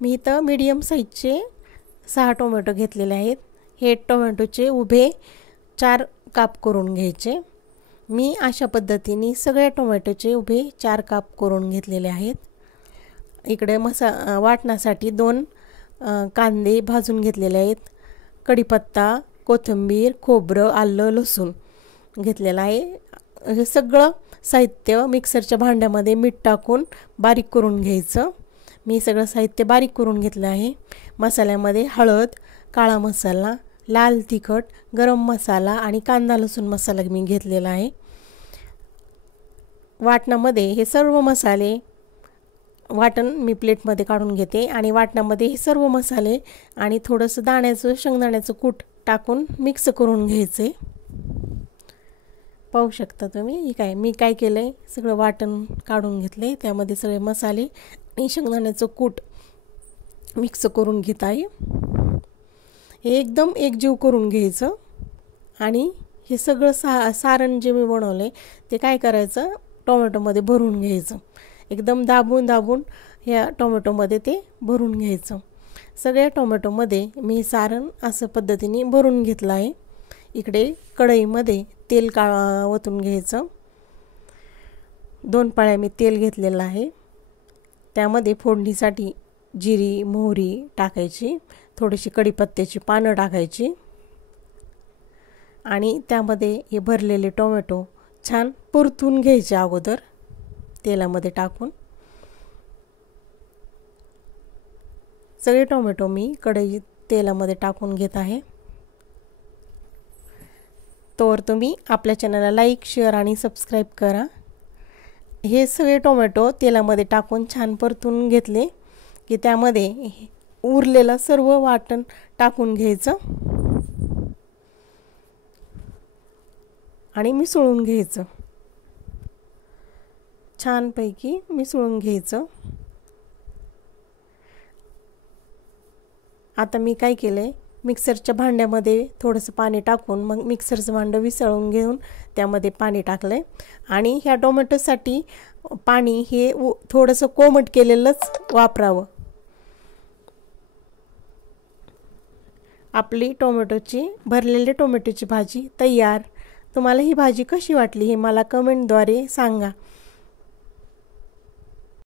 मी इथं मीडियम साईजचे 6 टोमॅटो घेतलेले आहेत। हे टोमॅटोचे उभे 4 काप करून घ्यायचे। मी अशा पद्धतीने सगळे टोमॅटोचे उभे 4 काप करून घेतलेले आहेत। इकडे वाटण्यासाठी 2 कांदे भाजून घेतलेले आहेत। कढीपत्ता, कोथिंबीर, खोबरं, आलं, लसूण घेतलेलं आहे। हे सगळं साहित्य मिक्सरच्या भांड्यामध्ये मीठ टाकून बारीक करून घ्यायचं। मी सगळं साहित्य बारीक करून घेतलं आहे। मसाल्यामध्ये हळद, काळा मसाला, लाल तिखट, गरम मसाला आणि कांदा लसूण मसाला मी घेतलेला आहे। वाटणामध्ये हे सर्व मसाले वाटण मी प्लेटमध्ये काढून घेते आणि वाटणामध्ये हे सर्व मसाले आणि थोडंसं शेंगदाण्याचं कूट टाकून मिक्स करून घ्यायचे। पाहू शकता तुम्ही मी काय केलंय, सगळं वाटण काढून घेतले, त्यामध्ये सगळे मसाले आणि शेंगदाण्याचं कूट मिक्स करून घेत आहे। हे एकदम एकजीव करून घ्यायचं आणि हे सगळं सारण जे मी बनवले ते काय करायचं, टोमॅटोमध्ये भरून घ्यायचं। एकदम दाबून दाबून या टोमॅटोमध्ये ते भरून घ्यायचं। सगळ्या टोमॅटोमध्ये मी सारण असं पद्धतीने भरून घेतलं आहे। इकडे कढईमध्ये तेल ओतून घ्यायचं। 2 पळ्या मी तेल घेतलेलं आहे। त्यामध्ये फोडणीसाठी जिरी, मोहरी टाकायची, थोडीशी कढीपत्त्याची पानं टाकायची आणि त्यामध्ये हे भरलेले टोमॅटो छान परतून घ्यायचे अगोदर तेलामध्ये टाकून। सगळे टोमॅटो मी कढईत तेलामध्ये टाकून घेत आहे। तर तुम्ही आपल्या चॅनलला लाईक, शेअर आणि सबस्क्राईब करा। हे सगळे टोमॅटो तेलामध्ये टाकून छान परतून घेतले की त्यामध्ये उरलेलं सर्व वाटण टाकून घ्यायचं आणि मिसळून घ्यायचं। छानपैकी मिसळून घ्यायचं। आता मी काय केलंय, मिक्सरच्या भांड्यामध्ये थोडंसं पाणी टाकून मग मिक्सरचं भांडं विसळून घेऊन त्यामध्ये पाणी टाकलंय आणि ह्या टोमॅटोसाठी पाणी हे थोडंसं कोमट केलेलंच वापरावं। आपली भरलेली टोमॅटोची भाजी तयार। तुम्हाला ही भाजी कशी वाटली हे मला कमेंटद्वारे सांगा।